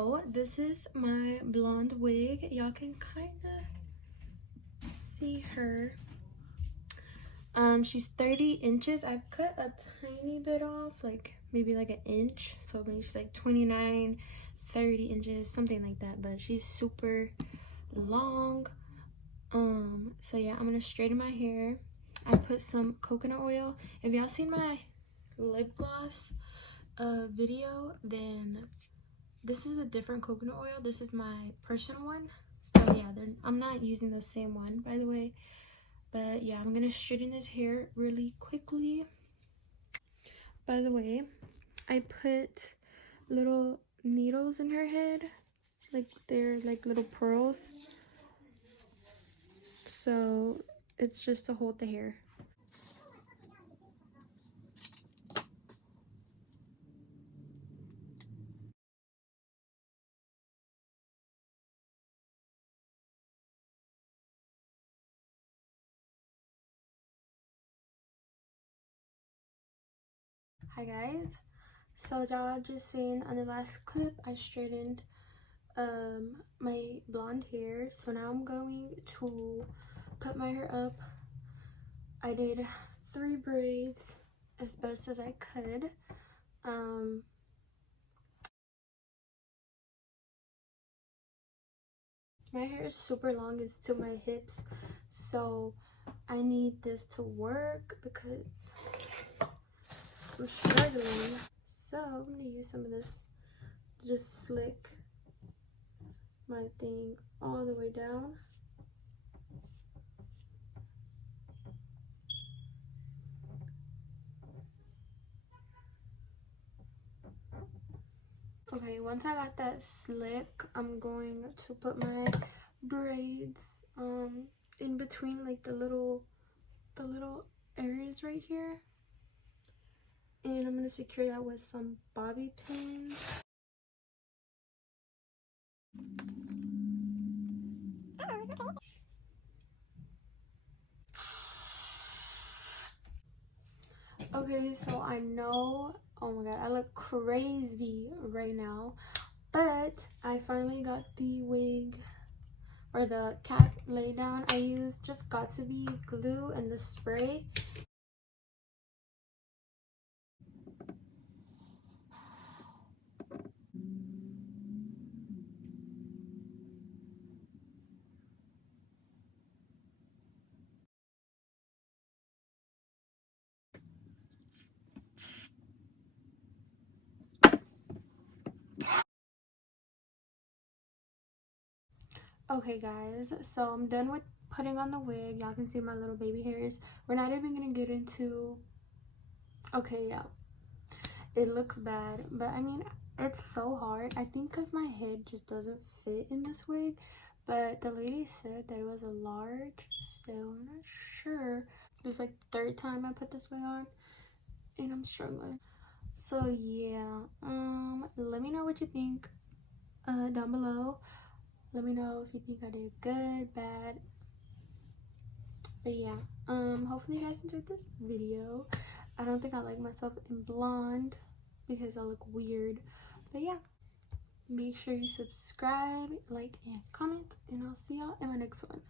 Oh, this is my blonde wig. Y'all can kind of see her. She's 30 inches. I've cut a tiny bit off, like maybe like an inch. So maybe she's like 29, 30 inches, something like that. But she's super long. So yeah, I'm gonna straighten my hair. I put some coconut oil. If y'all seen my lip gloss video, then this is a different coconut oil. This is my personal one. So yeah, I'm not using the same one, by the way. But yeah, I'm gonna straighten this hair really quickly. By the way, I put little needles in her head, like they're like little pearls. So it's just to hold the hair. Hi guys. So y'all just seen on the last clip, I straightened my blonde hair. So now I'm going to put my hair up. I did 3 braids as best as I could. My hair is super long, it's to my hips, so I need this to work because I'm struggling. So I'm gonna use some of this to just slick my thing all the way down. Okay, once I got that slick, I'm going to put my braids in between like the little areas right here, and I'm gonna secure that with some bobby pins. Okay, so I know, oh my god, I look crazy right now, but I finally got the wig or the cap laid down. I used just got to be glue and the spray. Okay guys, so I'm done with putting on the wig. Y'all can see my little baby hairs. We're not even gonna get into, okay, yeah, it looks bad, but I mean, it's so hard. I think because my head just doesn't fit in this wig, but the lady said that it was a large, so I'm not sure. This like 3rd time I put this wig on and I'm struggling. So yeah, let me know what you think down below. Let me know if you think I did good, bad. But yeah, hopefully you guys enjoyed this video. I don't think I like myself in blonde because I look weird. But yeah, make sure you subscribe, like, and comment, and I'll see y'all in my next one.